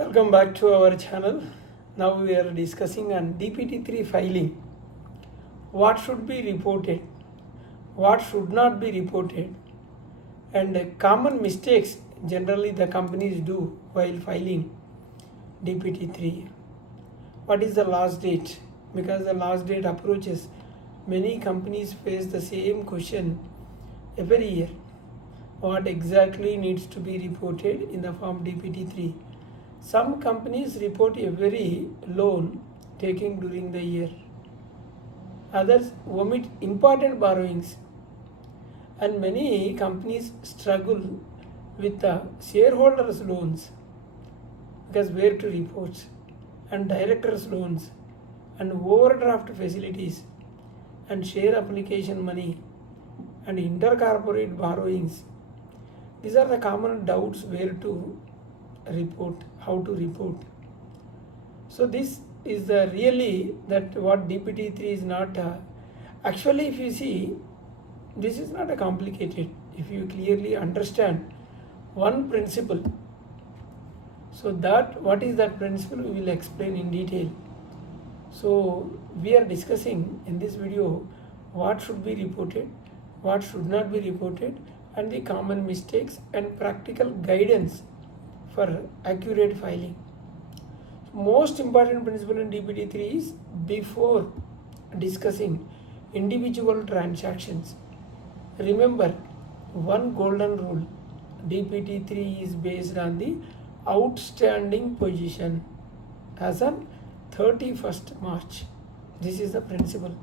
Welcome back to our channel. Now we are discussing on DPT-3 filing. What should be reported, what should not be reported, and common mistakes generally the companies do while filing DPT-3. What is the last date? Because the last date approaches, many companies face the same question every year. What exactly needs to be reported in the Form DPT-3? Some companies report every loan taken during the year. Others omit important borrowings. And many companies struggle with the shareholders' loans because where to report, and directors' loans, and overdraft facilities, and share application money, and intercorporate borrowings. These are the common doubts where to report, how to report. So this is the really that what DPT-3 is not actually, if you see, this is not a complicated if you clearly understand one principle. So that what is that principle we will explain in detail. So we are discussing in this video what should be reported, what should not be reported, and the common mistakes and practical guidance for accurate filing. Most important principle in DPT-3 is before discussing individual transactions. Remember one golden rule, DPT-3 is based on the outstanding position as on 31st March. This is the principle.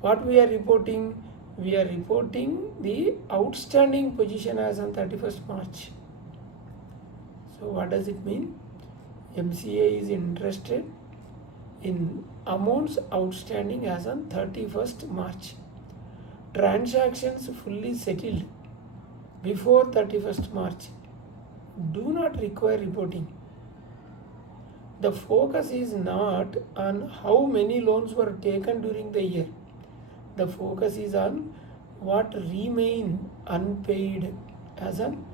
What we are reporting? We are reporting the outstanding position as on 31st March. So what does it mean? MCA is interested in amounts outstanding as on 31st March. Transactions fully settled before 31st March do not require reporting. The focus is not on how many loans were taken during the year. The focus is on what remain unpaid as on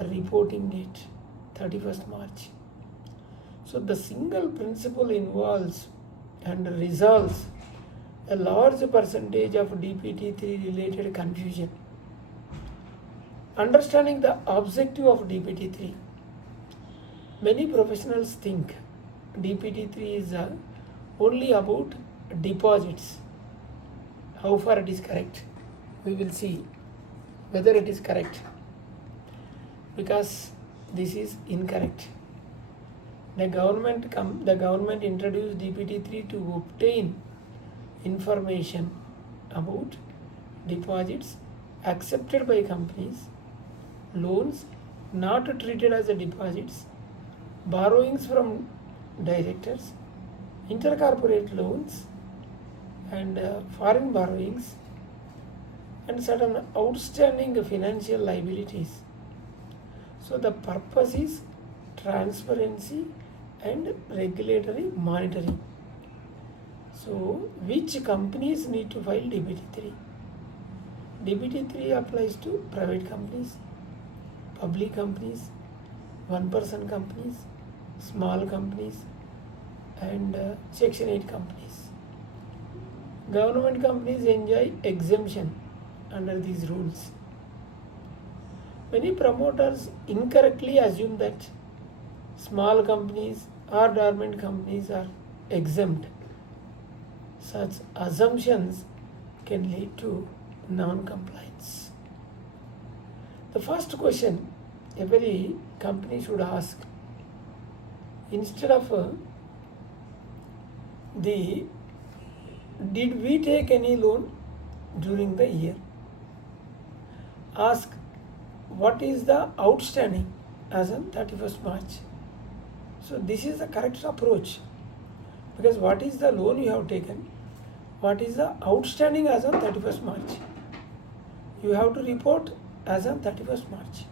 reporting date, 31st March. So the single principle involves and resolves a large percentage of DPT-3 related confusion. Understanding the objective of DPT-3. Many professionals think DPT-3 is only about deposits. How far it is correct? We will see whether it is correct, because this is incorrect. The government introduced DPT-3 to obtain information about deposits accepted by companies, loans not treated as deposits, borrowings from directors, intercorporate loans, and foreign borrowings, and certain outstanding financial liabilities. So the purpose is transparency and regulatory monitoring. So which companies need to file DPT-3? DPT-3 applies to private companies, public companies, one-person companies, small companies, and Section 8 companies. Government companies enjoy exemption under these rules. Many promoters incorrectly assume that small companies or dormant companies are exempt. Such assumptions can lead to non-compliance. The first question every company should ask, instead of did we take any loan during the year, ask what is the outstanding as on 31st March. So this is the correct approach, because what is the loan you have taken, what is the outstanding as on 31st March. You have to report as on 31st March.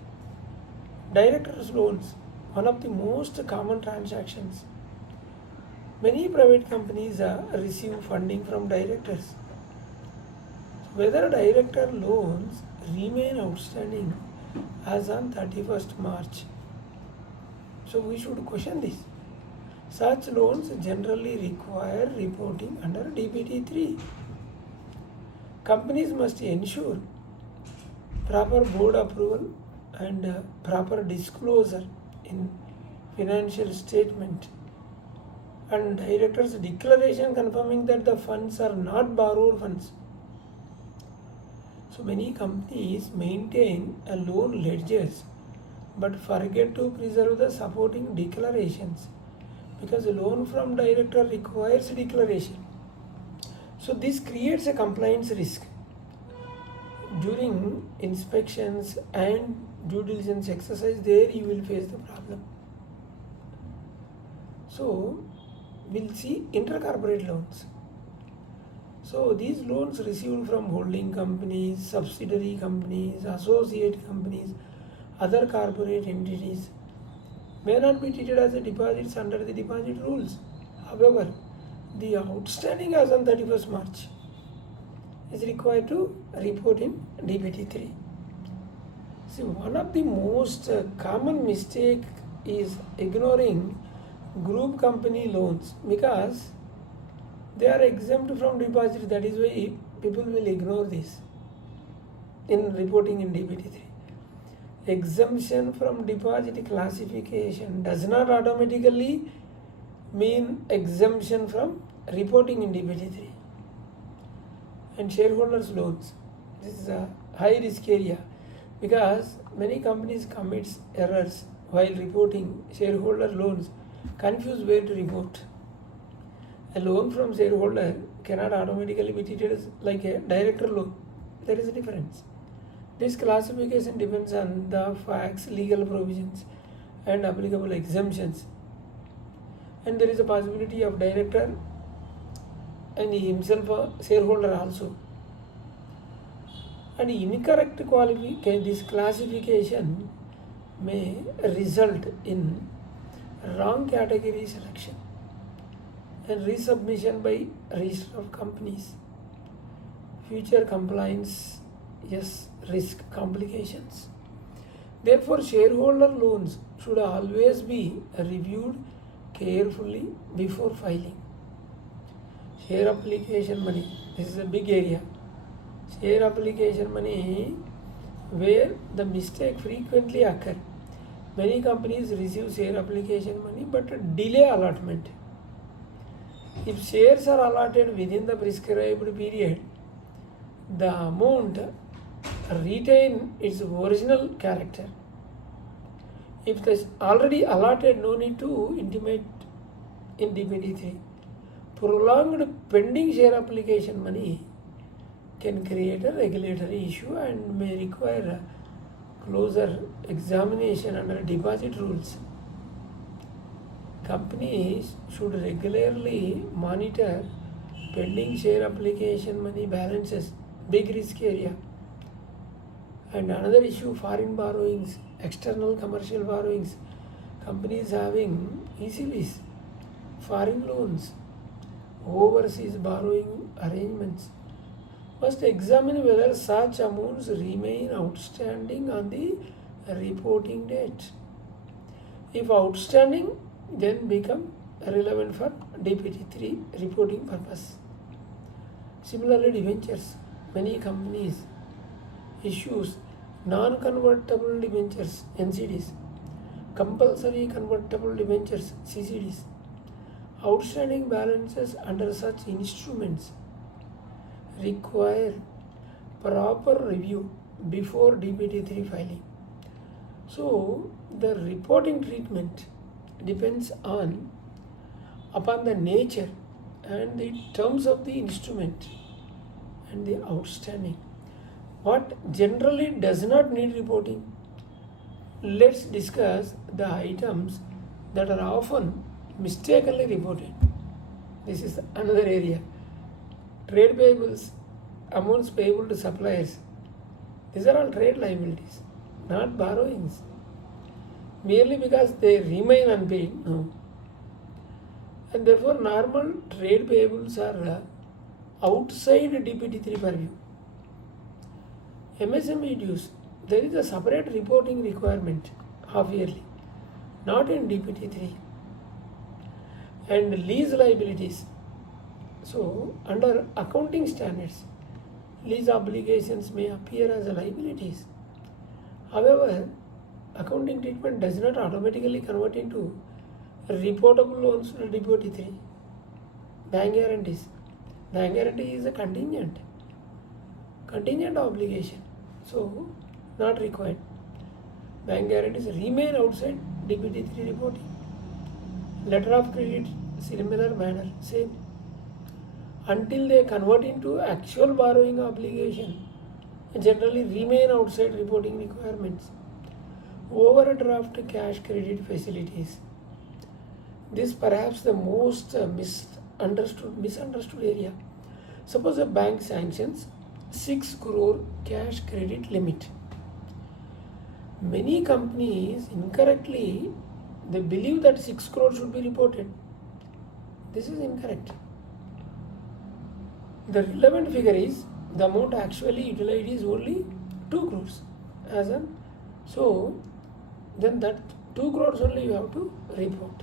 Directors' loans, one of the most common transactions. Many private companies receive funding from directors. Whether director loans remain outstanding as on 31st March So we should question this. Such loans generally require reporting under DPT-3. Companies must ensure proper board approval and proper disclosure in financial statement and director's declaration confirming that the funds are not borrowed funds. So many companies maintain a loan ledgers but forget to preserve the supporting declarations because a loan from director requires declaration. So this creates a compliance risk. During inspections and due diligence exercise, there you will face the problem. So we'll see intercorporate loans. So these loans received from holding companies, subsidiary companies, associate companies, other corporate entities may not be treated as a deposits under the deposit rules. However, the outstanding as on 31st March is required to report in DPT-3. See, one of the most common mistake is ignoring group company loans because they are exempt from deposit. That is why people will ignore this in reporting in DPT-3. Exemption from deposit classification does not automatically mean exemption from reporting in DPT-3. And shareholders loans, this is a high risk area because many companies commit errors while reporting shareholder loans, confuse where to report. A loan from shareholder cannot automatically be treated as like a director loan. There is a difference. This classification depends on the facts, legal provisions and applicable exemptions. And there is a possibility of director and himself a shareholder also. And incorrect this classification may result in wrong category selection and resubmission by register of companies. Future compliance risk complications. Therefore, shareholder loans should always be reviewed carefully before filing. Share application money, this is a big area. Share application money where the mistake frequently occur. Many companies receive share application money but delay allotment. If shares are allotted within the prescribed period, the amount retain its original character. If it is already allotted, no need to intimate in DPT-3. Prolonged pending share application money can create a regulatory issue and may require a closer examination under deposit rules. Companies should regularly monitor pending share application money balances, big risk area. And another issue, foreign borrowings, external commercial borrowings, companies having ECBs, foreign loans, overseas borrowing arrangements, must examine whether such amounts remain outstanding on the reporting date. If outstanding, then become relevant for DPT-3 reporting purpose. Similarly, debentures. Many companies issues non-convertible debentures, NCDs, compulsory convertible debentures, CCDs. Outstanding balances under such instruments require proper review before DPT-3 filing. So the reporting treatment depends upon the nature and the terms of the instrument and the outstanding. What generally does not need reporting? Let's discuss the items that are often mistakenly reported. This is another area. Trade payables, amounts payable to suppliers. These are all trade liabilities, not borrowings. Merely because they remain unpaid, no. And therefore, normal trade payables are outside DPT-3 purview. MSME dues, there is a separate reporting requirement half yearly. not in DPT-3. And lease liabilities. So under accounting standards, lease obligations may appear as liabilities. However, accounting treatment does not automatically convert into reportable loans to DPT-3. Bank guarantees. Bank guarantee is a contingent obligation, so not required. Bank guarantees remain outside DPT-3 reporting. Letter of credit, similar manner, same. Until they convert into actual borrowing obligation, generally remain outside reporting requirements. Overdraft cash credit facilities. This perhaps the most misunderstood area. Suppose a bank sanctions 6 crore cash credit limit. Many companies incorrectly they believe that 6 crore should be reported. This is incorrect. The relevant figure is the amount actually utilized is only 2 crores so then that 2 crores only you have to report,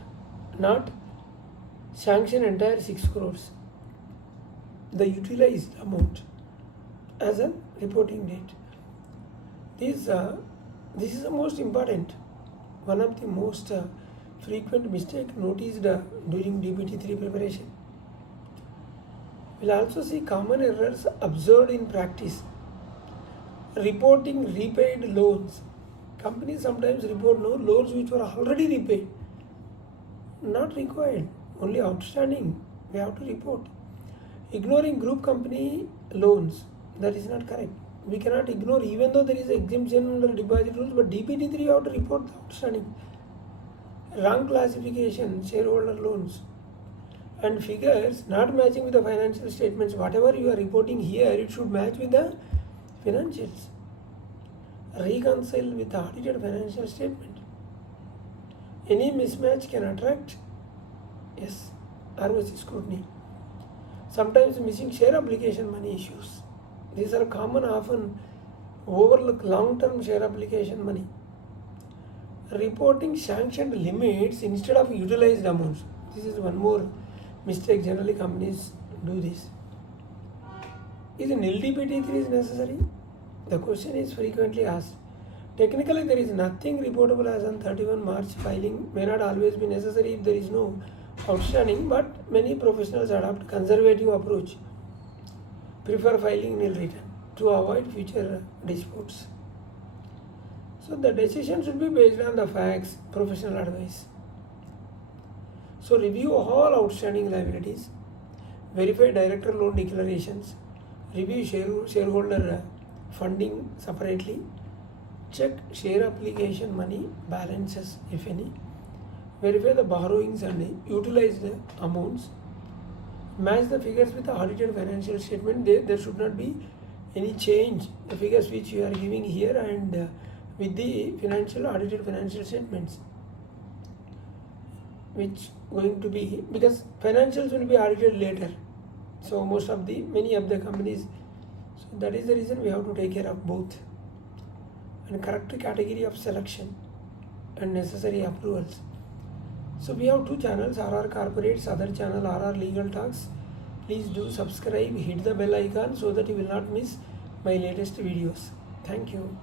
not sanction entire 6 crores. The utilized amount as a reporting date. This is the most important, one of the most frequent mistake noticed during DPT-3 preparation. We'll also see common errors observed in practice. Reporting repaid loans. Companies sometimes report loans which were already repaid. Not required, only outstanding we have to report. Ignoring group company loans, that is not correct. We cannot ignore even though there is exemption under deposit rules, but DPT-3 you have to report the outstanding. Wrong classification, shareholder loans, and figures not matching with the financial statements. Whatever you are reporting here, it should match with the financials. Reconcile with the audited financial statement. Any mismatch can attract ROC scrutiny. Sometimes missing share application money issues. These are common, often overlooked long-term share application money. Reporting sanctioned limits instead of utilized amounts. This is one more mistake generally companies do this. Is nil DPT-3 is necessary? The question is frequently asked. Technically, there is nothing reportable as on 31 March. Filing may not always be necessary if there is no outstanding, but many professionals adopt conservative approach, prefer filing nil return to avoid future disputes. So the decision should be based on the facts, professional advice. So review all outstanding liabilities, verify director loan declarations, review shareholder funding separately, check share application money balances if any, verify the borrowings and utilized amounts, match the figures with the audited financial statement. There should not be any change, the figures which you are giving here and with the audited financial statements, which going to be, because financials will be audited later, so many of the companies, so that is the reason we have to take care of both, and correct category of selection and necessary approvals. So we have two channels, RR Corporates, other channel RR Legal Talks. Please do subscribe, hit the bell icon so that you will not miss my latest videos. Thank you.